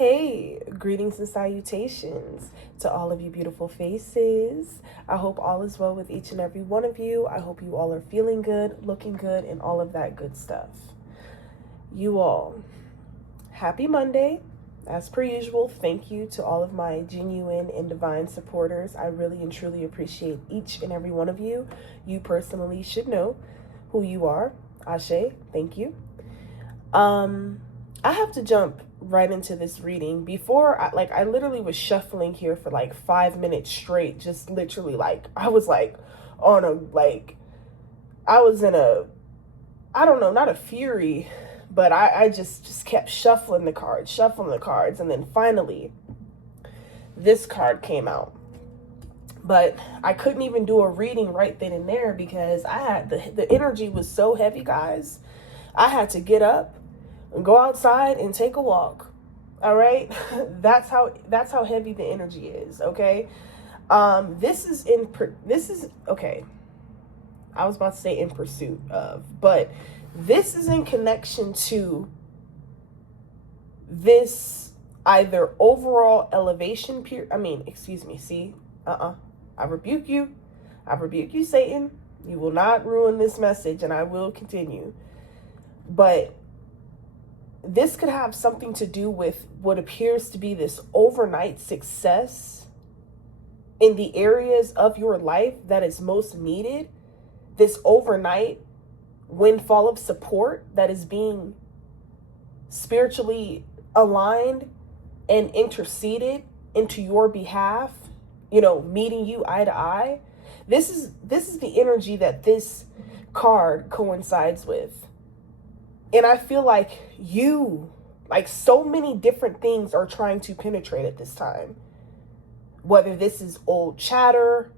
Hey, greetings and salutations to all of you beautiful faces. I hope all is well with each and every one of you. I hope you all are feeling good, looking good, and all of that good stuff. You all, happy Monday. As per usual, thank you to all of my genuine and divine supporters. I really and truly appreciate each and every one of you. You personally should know who you are. Ashe, thank you. I have to jump right into this reading. Before, I literally was shuffling here for like 5 minutes straight, just literally I was in a, I don't know, not a fury, but I just kept shuffling the cards, and then finally this card came out. But I couldn't even do a reading right then and there because I had the energy was so heavy, guys. I had to get up and go outside and take a walk. All right. That's how heavy the energy is. Okay. This is okay. I was about to say in pursuit of, but this is in connection to this either overall elevation period. See, I rebuke you. I rebuke you, Satan. You will not ruin this message, and I will continue. But this could have something to do with what appears to be this overnight success in the areas of your life that is most needed. This overnight windfall of support that is being spiritually aligned and interceded into your behalf, meeting you eye to eye. This is the energy that this card coincides with. And I feel like so many different things are trying to penetrate at this time. Whether this is old chatter,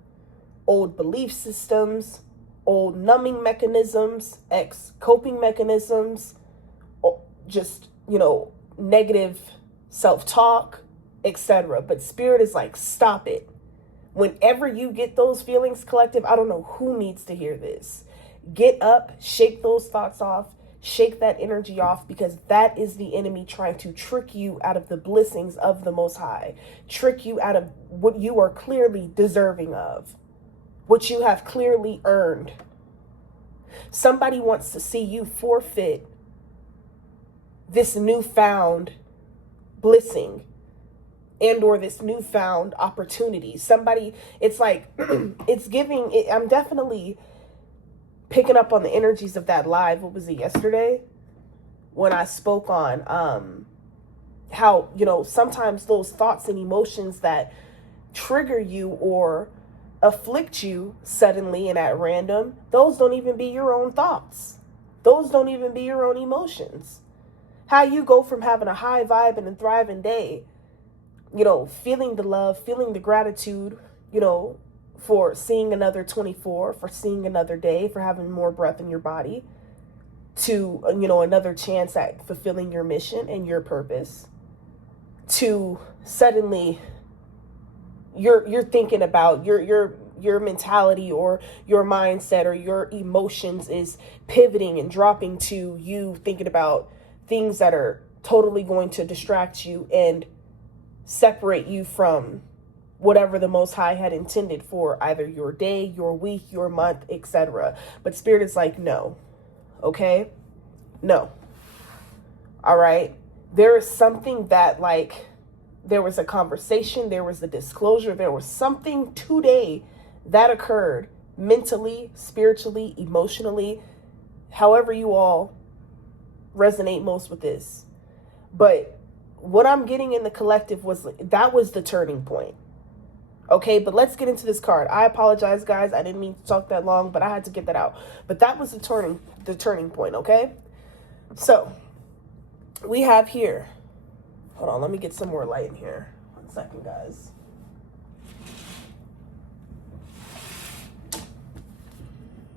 old belief systems, old numbing mechanisms, coping mechanisms, just, negative self-talk, etc. But Spirit is like, stop it. Whenever you get those feelings, collective, I don't know who needs to hear this. Get up, shake those thoughts off. Shake that energy off, because that is the enemy trying to trick you out of the blessings of the Most High. Trick you out of what you are clearly deserving of. What you have clearly earned. Somebody wants to see you forfeit this newfound blessing and or this newfound opportunity. Somebody, it's like, it's giving, I'm definitely picking up on the energies of that live. What was it, yesterday? When I spoke on how, sometimes those thoughts and emotions that trigger you or afflict you suddenly and at random, those don't even be your own thoughts. Those don't even be your own emotions. How you go from having a high vibe and a thriving day, feeling the love, feeling the gratitude, for seeing another 24, for seeing another day, for having more breath in your body, to, another chance at fulfilling your mission and your purpose, to suddenly you're thinking about your mentality or your mindset or your emotions is pivoting and dropping to you thinking about things that are totally going to distract you and separate you from whatever the Most High had intended for either your day, your week, your month, etc. But Spirit is like, no. Okay? No. All right? There is something that, there was a conversation, there was a disclosure, there was something today that occurred mentally, spiritually, emotionally, however you all resonate most with this. But what I'm getting in the collective was the turning point. Okay, but let's get into this card. I apologize, guys. I didn't mean to talk that long, but I had to get that out. But that was the turning point, okay? So, we have here. Hold on, let me get some more light in here. 1 second, guys.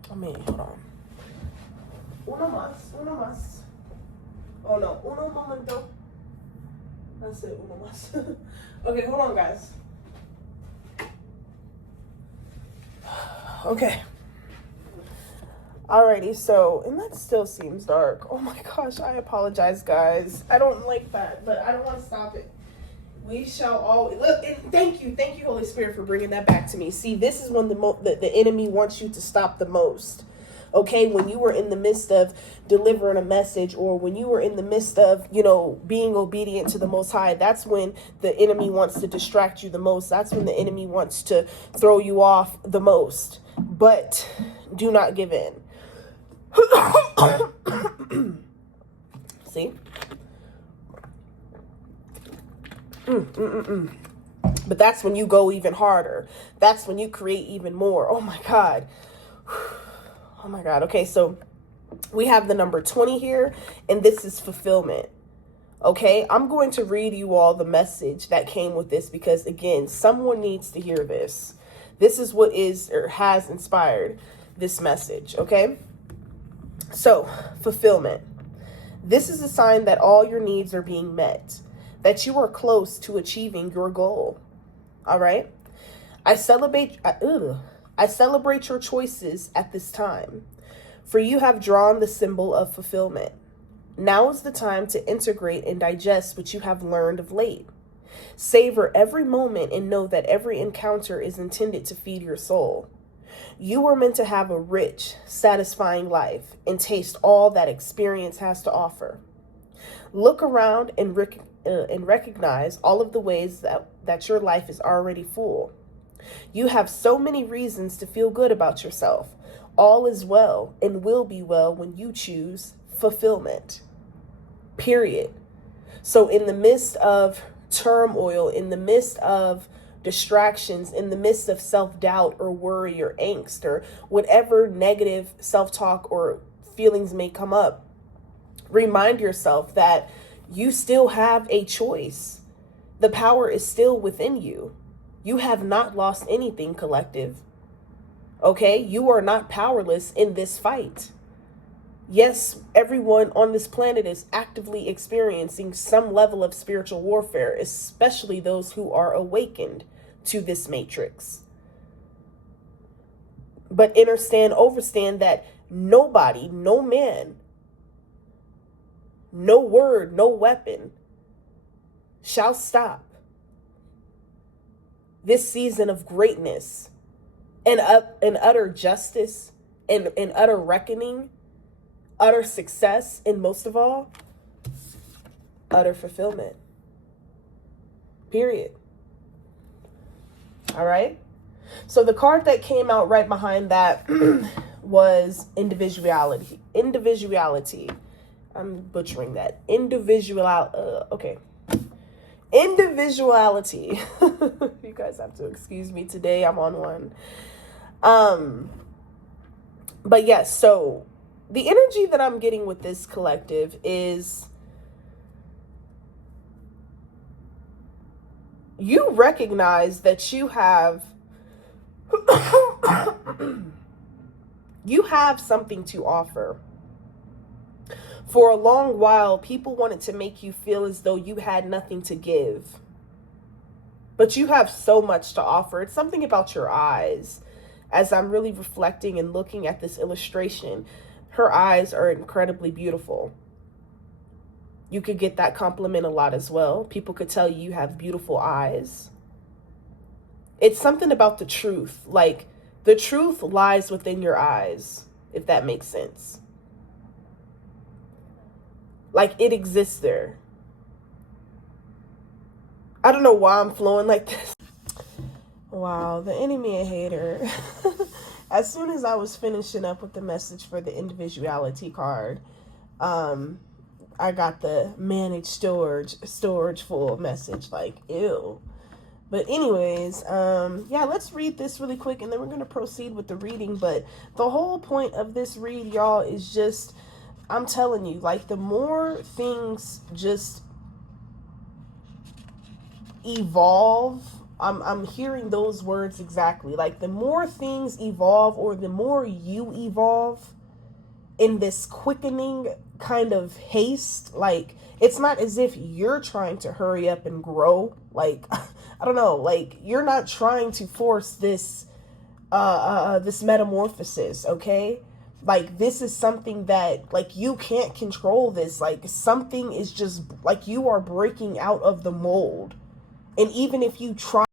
Hold on. Uno más. Oh, no. Uno momento. That's it, uno más. Okay, hold on, guys. Okay. Alrighty, so, and that still seems dark. Oh my gosh, I apologize, guys. I don't like that, but I don't want to stop it. We shall always look. And thank you, Holy Spirit, for bringing that back to me. See, this is when the enemy wants you to stop the most. Okay, when you were in the midst of delivering a message, or when you were in the midst of, being obedient to the Most High, that's when the enemy wants to distract you the most. That's when the enemy wants to throw you off the most. But do not give in. See? But that's when you go even harder. That's when you create even more. Oh my God. Oh my God. Okay, so we have the number 20 here, and this is fulfillment. Okay, I'm going to read you all the message that came with this, because again, someone needs to hear this. This is what is or has inspired this message. Okay, so fulfillment. This is a sign that all your needs are being met, that you are close to achieving your goal. All right. I celebrate your choices at this time, for you have drawn the symbol of fulfillment. Now is the time to integrate and digest what you have learned of late. Savor every moment and know that every encounter is intended to feed your soul. You were meant to have a rich, satisfying life and taste all that experience has to offer. Look around and recognize all of the ways that your life is already full. You have so many reasons to feel good about yourself. All is well and will be well when you choose fulfillment. Period. So in the midst of turmoil, in the midst of distractions, in the midst of self-doubt or worry or angst or whatever negative self-talk or feelings may come up, remind yourself that you still have a choice. The power is still within you. You have not lost anything, collective. Okay? You are not powerless in this fight. Yes, everyone on this planet is actively experiencing some level of spiritual warfare, especially those who are awakened to this matrix. But overstand that nobody, no man, no word, no weapon shall stop this season of greatness and utter justice and utter reckoning, utter success, and most of all, utter fulfillment. Period. All right. So the card that came out right behind that was individuality. Individuality. I'm butchering that. Okay. Individuality. You guys have to excuse me today. I'm on one. But yes, so the energy that I'm getting with this collective is you recognize that you have something to offer. For a long while, people wanted to make you feel as though you had nothing to give. But you have so much to offer. It's something about your eyes. As I'm really reflecting and looking at this illustration, her eyes are incredibly beautiful. You could get that compliment a lot as well. People could tell you have beautiful eyes. It's something about the truth. Like, the truth lies within your eyes, if that makes sense. Like, it exists there. I don't know why I'm flowing like this. Wow, the enemy a hater. As soon as I was finishing up with the message for the individuality card, I got the managed storage full message, like, ew. But anyways, yeah, let's read this really quick and then we're going to proceed with the reading. But the whole point of this read, y'all, is just, I'm telling you, like, the more things just evolve, I'm hearing those words exactly. Like, the more things evolve, or the more you evolve in this quickening kind of haste, like, it's not as if you're trying to hurry up and grow. Like, I don't know, like, you're not trying to force this this metamorphosis, okay? Like, this is something that, like, you can't control this. Like, something is just, like, you are breaking out of the mold. And even if you try